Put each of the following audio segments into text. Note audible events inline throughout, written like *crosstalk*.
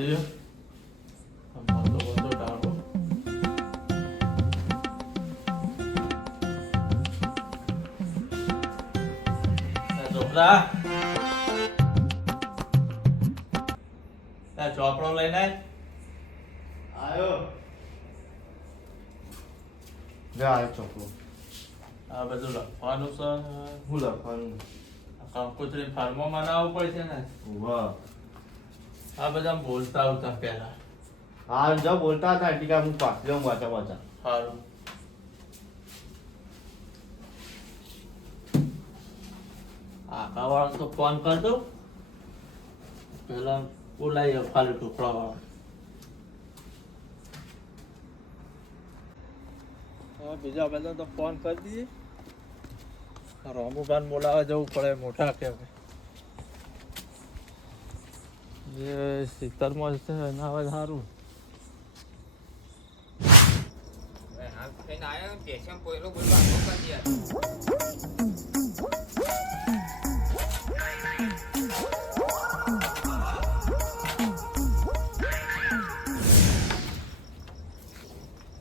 ચોપડો. લઈને આય. આયો. લે આયો આ બધું લખવાનું છે હું લખવાનું? કંકોત્રી ફાર્મો મનાવવું પડશે ને. વાહ. આ બધા બોલતા આવતા પહેલા. હા જો બોલતા હતા એટલે હું પાસ લઉં વાંચા વાંચા સારું આખા વાળા તો ફોન કર દઉં. પેલા બોલાવી ખાલી ટુકડા વાળા. બીજા બધા તો ફોન કરી દીધી. રામુભાન બોલાવા જવું પડે મોટા કે જે સિત્તરમાં છે એના સારું આવો કરી યાર.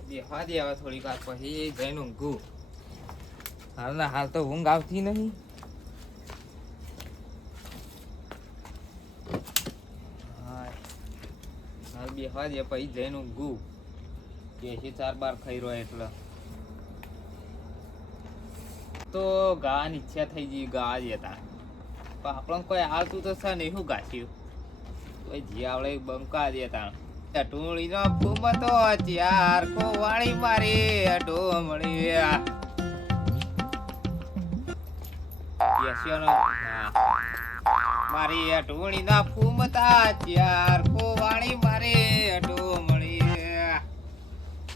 બેહવા દે હવે થોડીક વાર પછી જઈને ઊંઘું હાલ ના, હાલ તો ઊંઘ આવતી નહીં હાય. દે પછી જઈને ગુ કેસી ચાર બાર ખાઈ રહ્યો એટલે. તો ગાવાની ઈચ્છા થઈ ગઈ ગાવા જતા પણ આપણને કોઈ હાલતું તો છે નહીં શું ગાસ્યું કોઈ જે આવડે એ બંકા દેતા ટૂળી નો ફૂમતો ચાર કોવાળી મારી યશ્યોનો મારી અટુણી ના ફૂમતા ચાર કો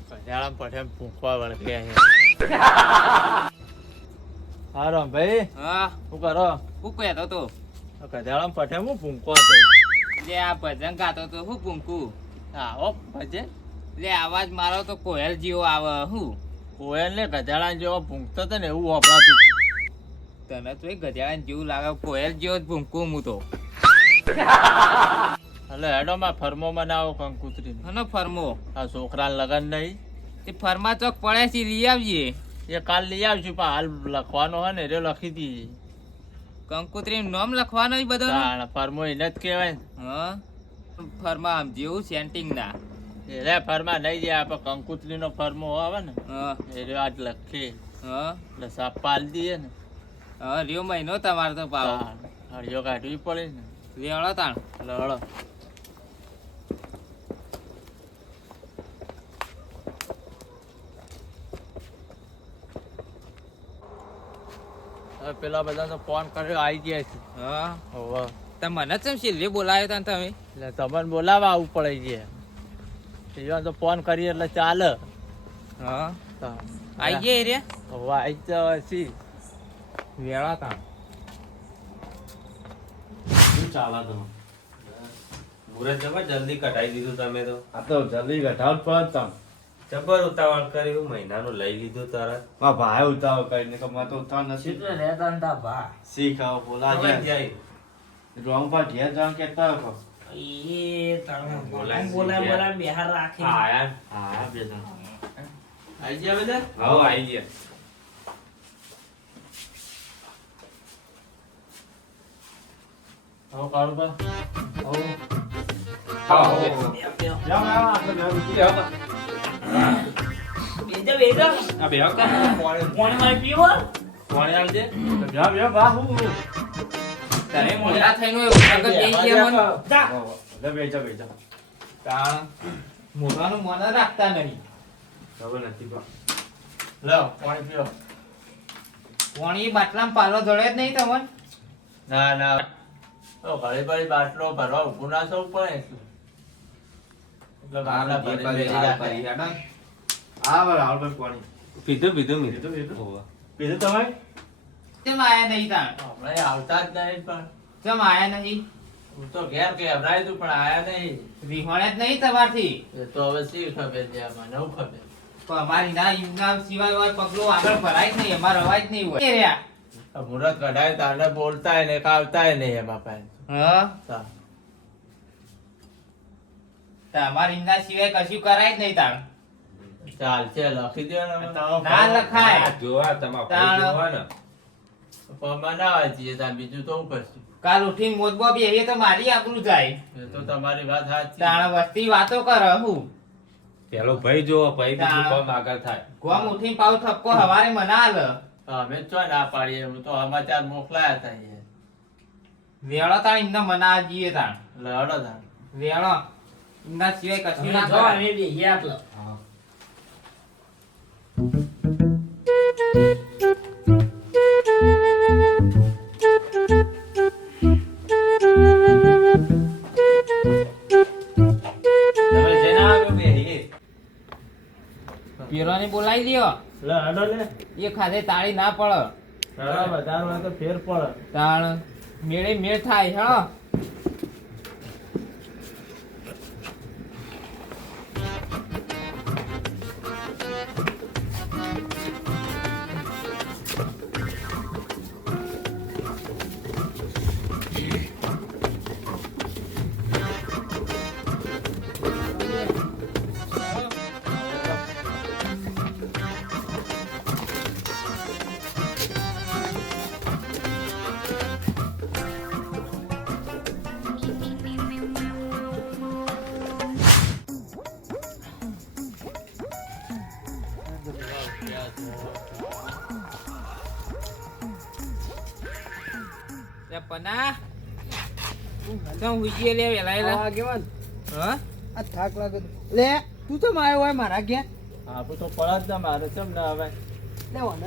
કજાળામાં પઠે પૂંખવા વળગે હારો ભાઈ હા? શું કરો? હું કહેતો તો? કજાળામાં પઠે હું પૂંખવા તો લે આ ભજન ગાતો તો હું પૂંકું આવો ભજે લે અવાજ મારો તો કોયલ જેવો આવે હું? કોયલ ને ગજાળા જેવો ભૂંકતો હતો ને એવું વપરાતું હતું. તને તો એ ગજાળા જેવું લાગે કોયલ જેવો જ ભૂંકું હું તો. એટલે હેડો માં ફરમો બનાવો કંકુતરી હનો ફરમો? આ છોકરા લગન નહીં. તે ફરમા ચોક પડે છે લઈ આવજે. એ કાલ લઈ આવશું પણ હાલ લખવાનો હોય ને એ લખી દઈએ કંકુતરી નામ લખવાનો ઈ બધો ફરમો એને જ કહેવાય હા? ફરમા આમ જેવું સેન્ટિંગ ના. એટલે ફરમા નહીં જાય આપણે કંકુતરી નો ફરમો આવે ને. હા. એ રહ્યો આજ લખીએ હા. એટલે સાપ પાલ દઈએ ને. હા રહ્યો મહિનો તમારે તો પાવ. હળિયો કાઢવી પડે ને. લેવડો તાણ. એટલે પેલા બધા તો ફોન કર્યો આવી ગયા છે. હા? હોવા. તમે મને ચમ સિલ્લી બોલાયો તા તમે? એટલે તમને બોલાવવા આવવું પડે છે. એવા તો ફોન કરીએ એટલે ચાલે. હા? આવી આઈ ગયા રે હવે આવી તો છી વેળા તા. શું ચાલે તો? મુરત જવા જલ્દી કઢાઈ દીધું તમે તો. આ તો જલ્દી ઘટાડ પણ તમ. જબર ઉતાવળ કર્યું મહિનાનું લઈ લીધું તરત. માં ભાઈ ઉતાવળ કરીને કે માં તો ઉતાવળ નથી. શીખ આવો બોલા હવે જાય. જાય. રોંગ પર ઘેર જવાનું કેતા હો બિહાર આયા. હા બે જણ. આવી ગયા બધા? હો આઈ ગયા. હવે કાળું બા હા હો. જાઓ. જાઓ આપણે ઘર ઉઠી જાઓ આ બે હક. પાણી આવજે. જાઓ જાઓ બા હું તમે મોટા થઈને એવું જઈ ગયા મને રાખતા નહીં. ખબર નથી બા. લો પાણી પીઓ. પાણી બાટલામાં પાલો જડે જ નહીં તમને? ના ના. ઘરે ઘડી બાટલો ભરવા ઉભું ના થવું પડે શું એટલે બાટલા ભરી મેલી રાખે. હા બરાબર આવડે પાણી પીધું પીધું મેં. પીધું, પીધું. તમે કેમ આયા નહીં તાણ? હમણાં આવતા જ નહીં પણ. કેમ આયા નહીં? હું તો ઘેર કહેવડાયું તું પણ આયા નહીં. વિહોણે જ નહીં તમારથી. એ તો હવે શી ખબર છે મને હું ખબર. પણ અમારી ના સિવાય હોય પગલું આગળ ભરાય જ નહીં અમારો અવાજ નહીં હોય. રહ્યા આ મુરત કઢાય તાને બોલતાય ને ખાવતાય નહીં એમાં પાસે હા. તમારે એમના સિવાય કશું કરાય જ નહીં તાણ. ચાલશે લખી દો ને અમે. ના લખાય. આ જોવા તમારા તાણ. જોવા ને. પણ બનાવવા છીએ તાર બીજું તો હું કરશું? કાલ ઉઠીને મોજબો બેહીએ તો મારી આબરૂ જાય. એ તો તમારી વાત સાચી. તાણ વસ્તી વાતો કરે હું. પેલો ભાઈ જોવો ભાઈ બીજું કોમ આગળ થાય. કોમ ઉઠીને પાછું ઠપકો હવારે મને આલ અમે ચો ના પાડીએ હું તો સમાચાર મોકલાયા હતા. વેળો તાણ એમને મના જઈએ તાણ. લડો તાણ. વેળો. એમના સિવાય કશું ના જો અમે બેહીએ આટલો. તમે જઈને આવ્યો બેહીએ. પેલોને બોલાવી દ્યો. લડો લે. એ ખાધે તાળી ના પડે. વધારે હોય તો ફેર પડે. તાળ મેળે મેળ થાય હેળો પના થાક લાગે લે તું તો આવ્યો હોય મારા ઘેર. હા તો પડે જ ને મારે ચમ ના હવે લે ઓને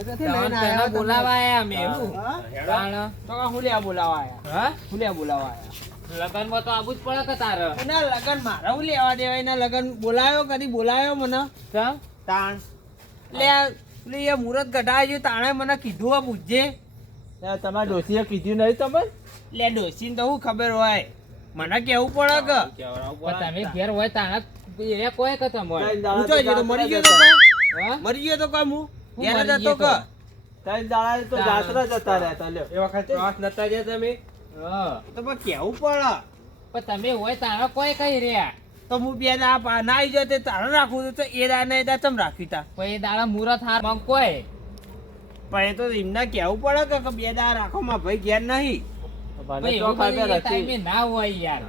તો આવું જ પડે કે તારે? લગન મારા લેવા દેવાય? લગન બોલાયો કદી બોલાયો મને. તાણ? લે એ મુરત ગઢાય છે તાણે મને કીધું આ પૂછજે તમારે ડોસીએ કીધું નહીં તમે લે ડોસીને તો શું ખબર હોય? મને કેવું પડે કે? પણ તમે ઘેર હોય તાણે એ કોઈ કે તમે હું તો મરી ગયો તો કાં? મરી ગયો તો કાં હું? ઘેર જ મરી હતો ગયો કે? ત્રણ દાડા તો. જાત્રા જતા રહેતા લ્યો. એ વખતે વાત નતા ગયા તમે? હા. તો પણ કેવું પડે? પણ તમે હોય તાણે કોઈ કઈ રહ્યા? તો હું બે દા પા ના આવી જાય તે તારે રાખું તો એ દા ને દા ચમ રાખી તા? પછી એ દાડા મુરત હારમાં કોઈ. પણ એ તો એમને કેવું પડે કે બે દા રાખો માં ભાઈ ઘેર નહીં. પછી ના હોય યાર.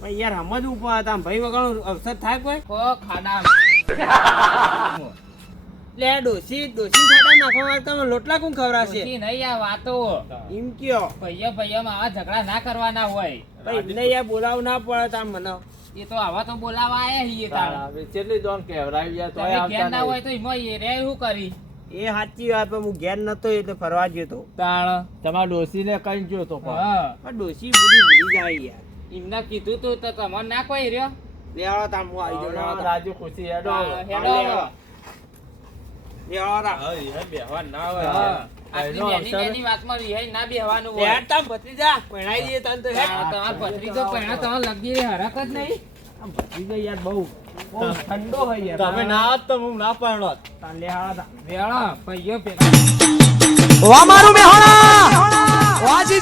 પણ યાર સમજવું પડે ભાઈ વગર અવસર થાય કોઈ? કો ખાડા *laughs* લે ડોસી ડોસી ખાડા નાખવા માટે તમે લોટલા કોણ ખવડાવશે? પછી નહીં આ વાતો. એમ કયો. ભૈયા ભૈયા આ ઝઘડા ના કરવાના હોય. ભાઈ એમને યાર બોલાવું ના પડે તામ મને. એ તો આવા તો બોલાવા આયા તાણ. તારા કેટલી દોન કેવરાવી ગયા તો તમે આવતા ઘેર ના હોય તો એમાં એ રે શું કરી? એ સાચી વાત પણ હું ઘેર નતો એટલે ફરવા ગયો તો. તાળ તમારા ડોસીને કઈ ગયો તો પણ. ડોસી ભૂલી ભૂલી જાય યાર. એમને કીધું તું તો તમને ના કોઈ રહ્યો? લેવાડો તાર હું આવી જાઉં રાજી ખુશી હેડો. હેડો. ના બેહવાનું હોય. યાર તાર ભત્રીજા પરણાઈ દઈએ તાન તો હેડ તાણ તમાર ભત્રીજો પહેલા તમારે લગી રે હરક જ નહીં. આ ભત્રીજો યાર બહુ. બહુ ઠંડો હોય તમે ના તો હું ના વેળો પેલા વા મારું મેહોણા વાજી